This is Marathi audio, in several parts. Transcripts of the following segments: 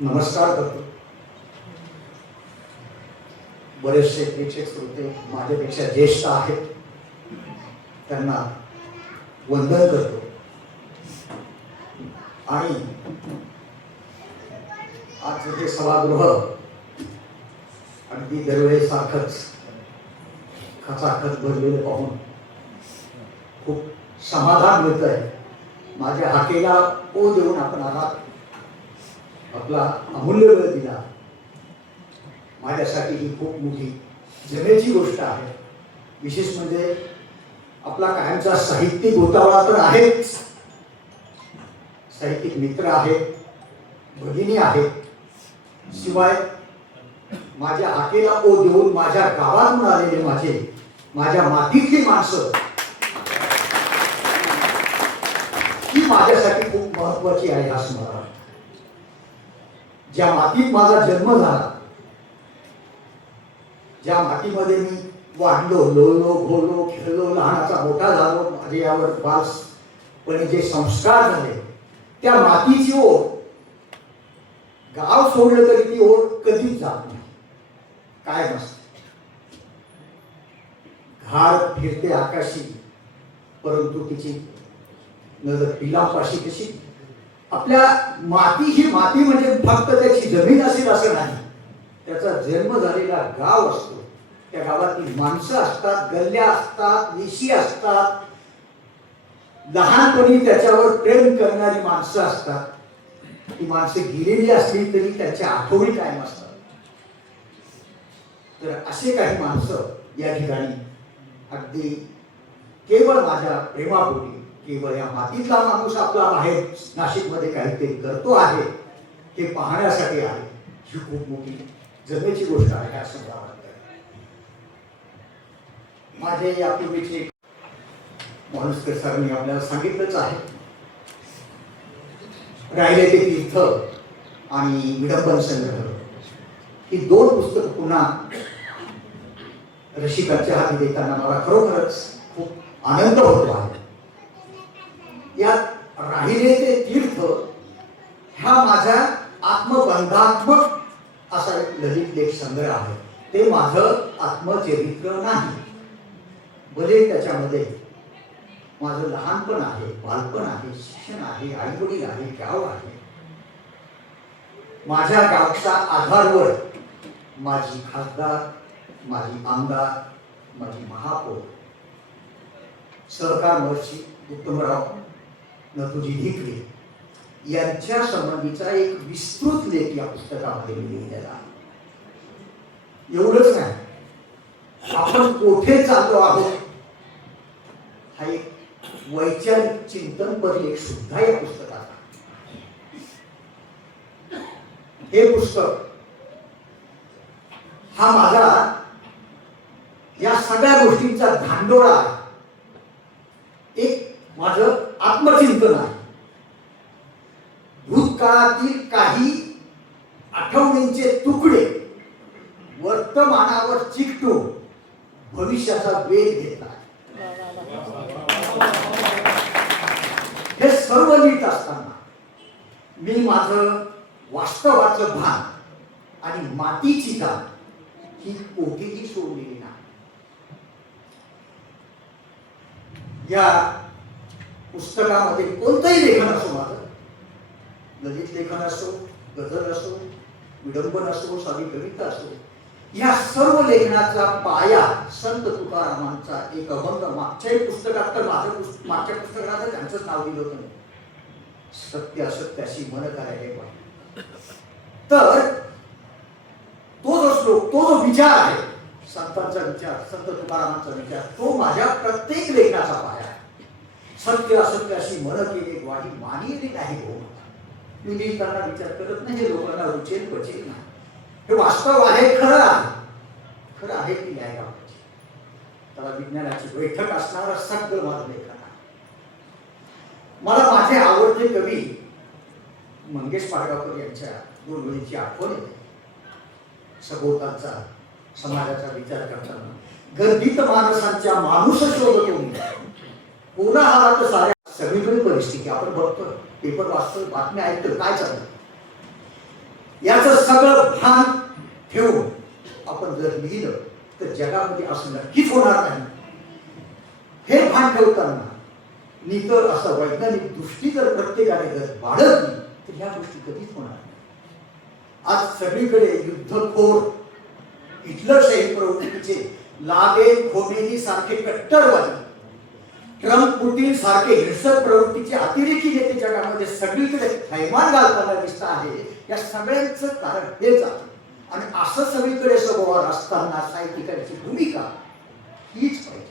नमस्कार करतो. बरेचसे प्रेक्षक श्रोते माझ्यापेक्षा ज्येष्ठ आहेत, त्यांना वंदन करतो. आणि आज हे सभागृह अगदी दरवेळेसारखंच खचाखच भरलेलं पाहून खूप समाधान मिळत आहे. माझ्या हाकेला ओ देऊन आपण आलात, आपला अमूल्य वेळ दिला. माझ्यासाठी ही खूप मोठी जमेची गोष्ट आहे. विशेष म्हणजे आपला कायमचा साहित्यिक गोतावळा तर आहेच, साहित्यिक मित्र आहेत, भगिनी आहेत, शिवाय माझ्या हाकेला ओ देऊन माझ्या गावातून आलेले माझ्या मातीतली माणसं ही माझ्यासाठी खूप महत्वाची आहे. असं मला वाटतं. ज्या मातीत माझा जन्म झाला, ज्या मातीमध्ये मी वाढलो, लोळलो, घोळलो, खेळलो, लहानाचा मोठा झालो, माझे यावर बालपणी जे संस्कार झाले, त्या मातीची ओढ, गाव सोडलं तरी ती ओढ कधीच जात नाही, काय नसते. घार फिरते आकाशी, परंतु तिची नजर पिलापाशी कशी. आपल्या माती ही माती म्हणजे फक्त त्याची जमीन असेल असं नाही, त्याचा जन्म झालेला गाव असतो, त्या गावातील माणसं असतात, गल्ल्या असतात, विशी असतात, लहानपणी त्याच्यावर प्रेम करणारी माणसं असतात. ती माणसं गेलेली असली तरी त्यांच्या आठवणी कायम असतात. तर असे काही माणसं या ठिकाणी अगदी केवळ माझ्या प्रेमापोटी, केवळ या मातीतला माणूस आपला बाहेर नाशिकमध्ये काहीतरी करतो आहे हे पाहण्यासाठी आहे. ही खूप मोठी जमेची गोष्ट आहे असं मला वाटतं. माझे यापूर्वीचे माणूसकर सरांनी आपल्याला सांगितलंच आहे. राहिले ते तीर्थ आणि विडंबन संग्रह ही दोन पुस्तकं पुन्हा रसिकांच्या हाती देताना मला खरोखरच खूप आनंद होतो आहे. यात राहिले ते तीर्थ हा माझा आत्मबंधात्मक असा एक ललित लेख संग्रह आहे. ते माझं आत्मचरित्र नाही, भले त्याच्यामध्ये माझं लहानपण आहे, बालपण आहे, शिक्षण आहे, आई वडील आहे, गाव आहे. माझ्या गावच्या आधारवर माझी खासदार, माझी आमदार, माझी महापौर, सहकार महर्षी उत्तमराव नथुजी ढिकले यांच्या संबंधीचा एक विस्तृत लेख या पुस्तकामध्ये लिहिलेला आहे. एवढंच नाही, आपण कुठे चाललो आहोत हा एक वैचारिक चिंतनपर लेख सुद्धा या पुस्तकात आहे. हे पुस्तक हा माझा या सगळ्या गोष्टींचा धांडोळा आहे, एक माझं आत्मचिंतन आहे. भूतकाळातील काही आठवणींचे तुकडे वर्तमानावर चिकटून भविष्याचा वेध घेतला. हे सर्व लिहित असताना मी माझं वास्तवाचं भान आणि मातीची जाण ही कोठेही सोडलेली नाही. या पुस्तकामध्ये कोणतंही लेखन असो, माझं ललित लेखन असो, गझल असो, विडंबन असो, साधी कविता असो, या सर्व लेखनाचा पाया संत तुकारामांचा एक अभंग. मागच्याही पुस्तकात तर मागच्या पुस्तकात त्यांचंच नाव दिलं होतं, सत्य असत्याशी मन करायला. तर तो जो श्लोक, तो जो विचार आहे, संतांचा विचार, संत तुकारामांचा विचार, तो माझ्या प्रत्येक लेखनाचा पाया आहे. सत्य असत्याशी मन केले ग्वाही मानिले नाही हो. मी लिहिताना विचार करत नाही हे लोकांना रुचेल पचेल नाही. हे वास्तव आहे, खरं आहे, खरं आहे की लिहायला पाहिजे. त्याला विज्ञानाची बैठक असणारा सगळं माझं लेखन आहे. मला माझे आवडते कवी मंगेश पाडगावकर यांच्या दोन ओळीची आठवण येते. सभोवतालचा समाजाचा विचार करताना गर्दीत माणसांच्या माणूस शोधतो मी, कोणा हा तर साऱ्या सगळीकडे परिस्थिती आपण बघतो, पेपर वाचतो, बातम्या ऐकतो, काय चालतं. भान ठेवून आपण जर लिहिलं तर जगामध्ये असं नक्कीच होणार नाही. हे भान ठेवताना नितर असं वैज्ञानिक दृष्टी जर प्रत्येकाने जर बाळगली तर ह्या गोष्टी कधीच होणार नाही. आज सगळीकडे युद्धखोर हिटलरशाही प्रवृत्तीचे लागेल खोमेनी सारखे कट्टरवादी, ट्रम्प पुतीन सारखे हिंसक प्रवृत्तीचे अतिरेकी नेते जगामध्ये सगळीकडे थैमान घालताना दिसत आहे. या सगळ्यांचं कारण हेच आहे. आणि असं सगळीकडे स्वभावात असताना साहित्यिकांची भूमिका हीच पाहिजे.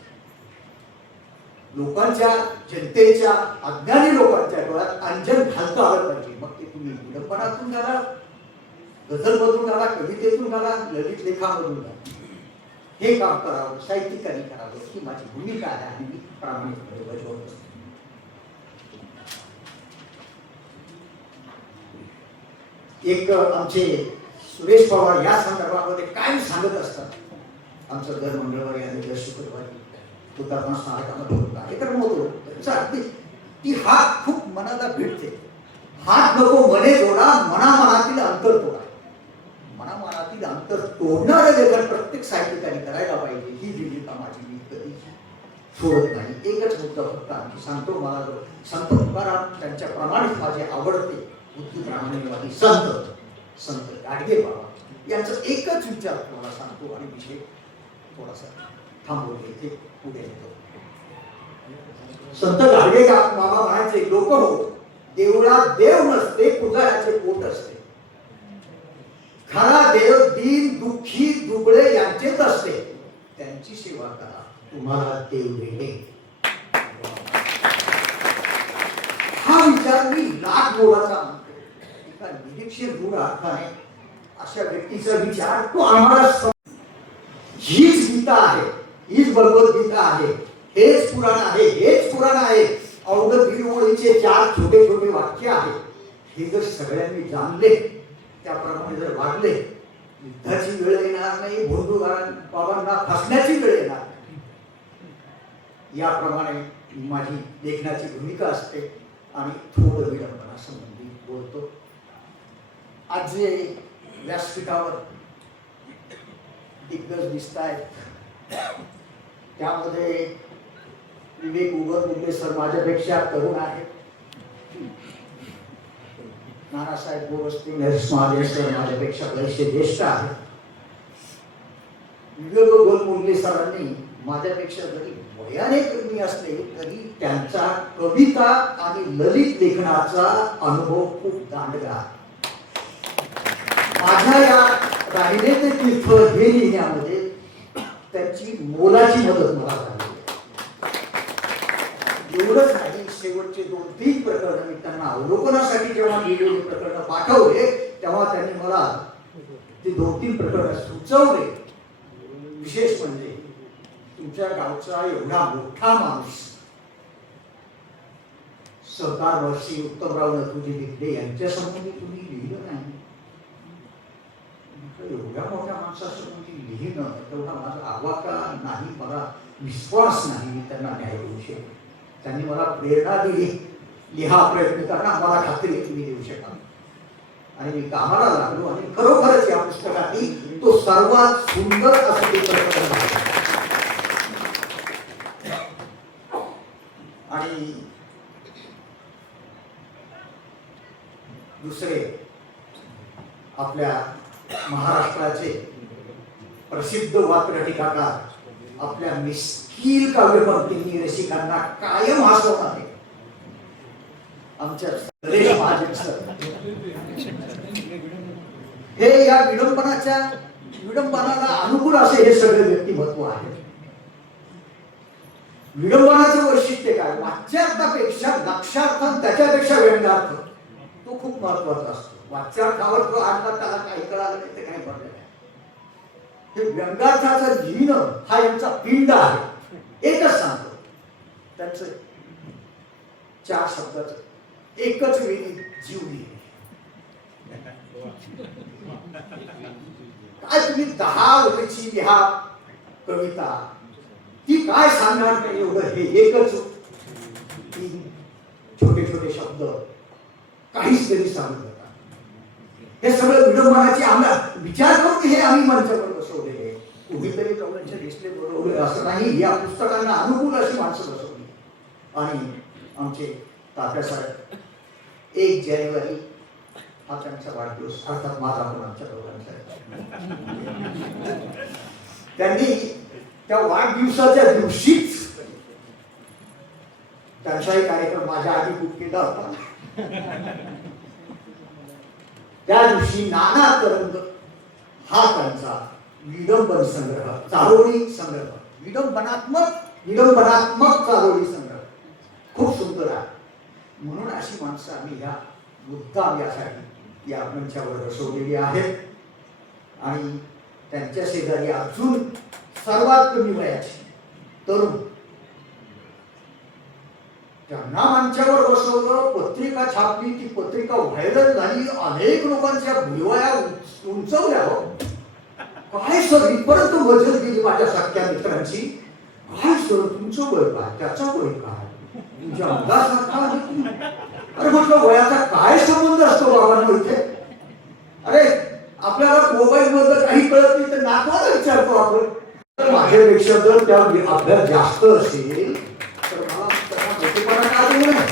लोकांच्या, जनतेच्या, अज्ञानी लोकांच्या डोळ्यात अंजन घालता आलं पाहिजे. मग ते तुम्ही विडंबनातून घाला, गझलमधून घाला, कवितेतून घाला, ललित लेखामधून घाला. हे काम करावं, साहित्यिकांनी करावं, ही माझी भूमिका आहे आणि मी प्रामाणिकपणे बजावत असतो. एक आमचे सुरेश पवार या संदर्भामध्ये काय सांगत असतात. आमचं दर मंगळवारी आणि दर शुक्रवारी हुतात्मा स्मारकामध्ये होता कार्यक्रम होतो. त्यांचा अगदी ती हात खूप मनाला भिडते. हात नको मने जोडा, मनामनातील अंतर तोडा. मनामनातील अंतर तोडणारे लेखन प्रत्येक साहित्यिकाने करायला पाहिजे. ही भूमिका माझी मी कधी सोडत नाही. एकच मुद्दा फक्त आणखी सांगतो. मला संत तुकाराम त्यांच्या प्रमाणित माझे आवडते बुद्धिप्रामाण्यवादी संत गाडगे बाबा यांचं एकच विचार तुम्हाला सांगतो आणि विषय थोडासा थांबवून इथे पुढे येतो. संत गाडगे बाबा म्हणायचे, लोक हो, देवळात देव नसते, पुजाऱ्याचे पोट असते. खरा देव दीन, दुःखी, दुबळे यांचेच असते. त्यांची सेवा करा, तुम्हाला देव मिळेल. हा विचार मी लाख मोलाचा म्हणतो. एका निरीक्षण गुण अर्थाने अशा व्यक्तीचा विचार तो आम्हाला हीच गीता आहे, हीच भगवद्गीता आहे, हेच पुराण आहे, हेच पुराण आहे. अवघड 1.5 ओळीचे 4 छोटे छोटे वाक्य आहे. हे जर सगळ्यांनी जाणले, त्याप्रमाणे जर वागले, युद्धाची वेळ येणार नाही, भोंदू बाबांना फसण्याची वेळ येणार नाही. याप्रमाणे माझी लेखनाची भूमिका असते आणि थोडं विडंबना संबंधी बोलतो. आज जे व्यासपीठावर दिग्गज दिसत आहेत त्यामध्ये विवेक उगरमुंडे सर माझ्यापेक्षा तरुण आहेत. नानासाहेब बोरस्ते, नरेश महादेव सर माझ्यापेक्षा बरेचसे ज्येष्ठ आहेत. विवेक उगरमुंडे सरांनी माझ्यापेक्षा जरी वयाने कमी असले तरी त्यांचा कविता आणि ललित लेखनाचा अनुभव खूप दांडगा. माझ्या या राहिले ते तीर्थ हे लिहिण्यामध्ये त्यांची मोलाची मदत मला झाली. एवढंच नाही, शेवटचे 2-3 प्रकरण मी त्यांना अवलोकनासाठी जेव्हा लिहिलेले प्रकरण पाठवले तेव्हा त्यांनी मला ते 2-3 प्रकरण सुचवले. विशेष म्हणजे तुमच्या गावचा एवढा मोठा माणूस सरदार वर्षी उत्तमराव नथुजी भिगडे यांच्या संबंधी तुम्ही लिहिलं नाही. एवढ्या मोठ्या माणसासंबंधी लिहिणं तेवढा माझा आवाका नाही, मला विश्वास नाही मी त्यांना न्याय देऊ शकेन. त्यांनी मला प्रेरणा दिली, लिहा, प्रयत्न करा, मला खात्री तुम्ही देऊ शकाल. आणि मी कामाला लागलो आणि खरोखरच या पुस्तकातली तो सर्वात सुंदर असं ते प्रकरण आहे. आणि दुसरे आपल्या महाराष्ट्राचे प्रसिद्ध वाक्य टीकाकार आपल्या मिस्किल काव्यपंक्तींनी रसिकांना कायम हसवणारे आमच्या नरेश महाजन सर. हे या विडंबनाला अनुकूल असे हे सगळे व्यक्तिमत्व आहे. विडंबनाचं वैशिष्ट्य काय? वाच्यार्थापेक्षा लक्षार्थ, त्याच्यापेक्षा व्यंग्यार्थ तो खूप महत्वाचा असतो. वाच्यार्थावर जो आणला त्याला काही कळालं नाही ते काही पडलं नाही. हे व्यंग्यार्थाचं लिहिणं हा यांचा पिंड आहे. एकच सांगतो, त्यांचं 4 शब्दाचं एकच वेळी जीव लिहिणे. काय तुम्ही 10 ओळीची लिहा कविता, ती काय सांगणार नाही एवढं. हे एकच 3 छोटे छोटे शब्द काहीच तरी सांगत होता. हे सगळं विडंबनाची आम्हाला विचार करून हे आम्ही मंचावर बसवलेले. कुठेतरी कवलांचे डिस्प्ले बरोबर असं नाही, या पुस्तकांना अनुकूल अशी माणसं बसवली. आणि आमचे तात्यासाहेब 1 जानेवारी हा त्यांचा वाढदिवस, अर्थात माझा पण आमच्या दोघांचा. त्यांनी त्या वाढदिवसाच्या दिवशीच त्यांचाही कार्यक्रम माझ्या आधी बुक केला होता. त्या दिवशी नाना तरंग हा त्यांचा विडंबन संग्रह, चारोळी संग्रह, विडंबनात्मक चारोळी संग्रह खूप सुंदर आहे. म्हणून अशी माणसं आम्ही या मुद्दाम यासाठी या मंचावर बसवलेली आहेत. आणि त्यांच्या शेजारी अजून सर्वात कमी वयाची तरुण, त्यांना मंचावर बसवलं, पत्रिका छापली, ती पत्रिका व्हायरल झाली, अनेक लोकांच्या भुवया उंचवल्या. हो काय सर, इथपर्यंत मजल गेली माझ्या सख्या मित्रांची. काय सर तुमचं वय काय, त्याचा वय काय, तुमच्या मुलासारखा. अरे म्हटलं वयाचा काय संबंध असतो बाबांना इथे. अरे आपल्याला मोबाईल मधलं काही कळत नाही तर नातवाला विचारतो आपण. तर माझ्यापेक्षा जर त्या अभ्यास जास्त असेल तर मला त्याचा मोठेपणा का देऊ नये.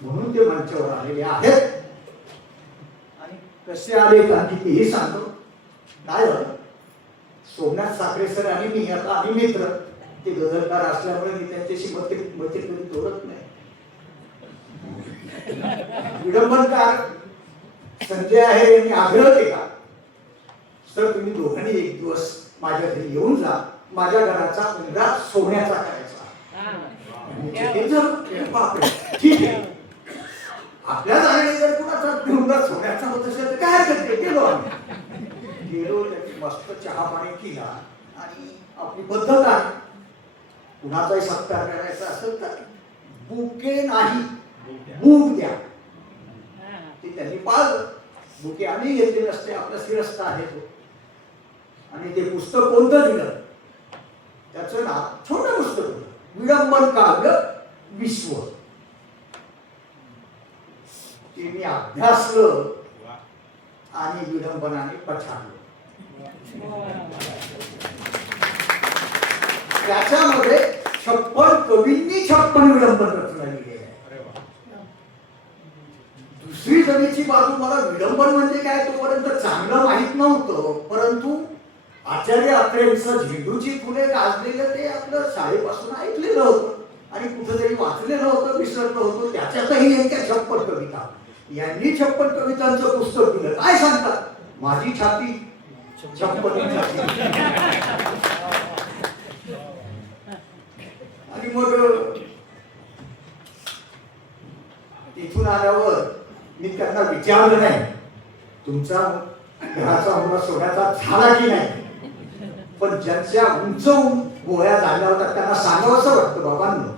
म्हणून ते मंचावर आलेले आहेत. आणि कसे आले का कितीही सांगतो. काय झालं, सोमनाथ साखरे सर आणि मी आता आम्ही मित्र. ते गजलकार असल्यामुळे मी त्यांच्याशी मैत्री कधी तोडत नाही. विडंबनकार संजय आहे यांनी आग्रह केला, सर तुम्ही दोघांनी एक दिवस माझ्या घरी येऊन जा, माझ्या घराचा उंबरा सोन्याचा करायचा. ठीक आहे, आपल्या जाण्याने जर कुणाचा उंबरा सोन्याचा होत असेल तर काय हरकत नाही. गेलो आम्ही, गेलो, त्यांनी मस्त चहा पाणी केला. आणि आपली पद्धत आहे, कुणाचाही सत्कार करायचा असेल तर बुके नाही, बुक द्या. ते त्यांनी पाळलं. बुके आम्ही घेतले नसते, आपला शिरस्ता आहे तो. आणि ते पुस्तक कोणतं दिलं, त्याचं नाव छोटं पुस्तक होतं, विडंबन काव्य विश्व. ते मी अभ्यासलं आणि विडंबनाने पछाडलं. त्याच्यामध्ये 56 कवींनी 56 विडंबन रचना लिहिली आहे. दुसरी जमेची बाजू, मला विडंबन म्हणजे काय तोपर्यंत चांगलं माहित नव्हतं. परंतु आचार्य अत्रेंचं झेंडूची फुले गाजलेलं ते आपलं शाळेपासून ऐकलेलं होतं आणि कुठेतरी वाचलेलं होतं, विसरलं होतं. त्याच्यातही नेमक्या 56 कविता. यांनी 56 कवितांचं पुस्तक दिलं. काय सांगतात, माझी छाती 56 आणि मग तिथून आल्यावर मी त्यांना विचारलं नाही तुमचा घराचा उंबरा सोन्याचा झाला की नाही. पण ज्यांच्या उंच गोळ्या झाल्या होत्या त्यांना सांगावं असं वाटतं, बाबांनो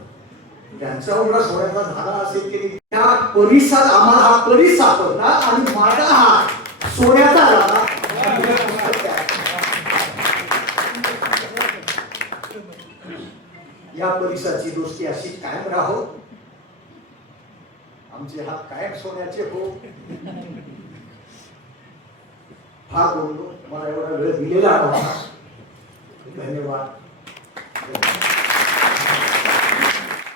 त्यांचा उंबरा सोन्याचा झाला असेल की त्या परिसरात आम्हाला हा परी सापडला आणि माझा हा सोन्याचा झाला. या परिसराची दोस्ती अशी कायम राहो, आमचे हात कायम सोन्याचे हो. फार बोललो, मला एवढा वेळ दिलेला होता. धन्यवाद.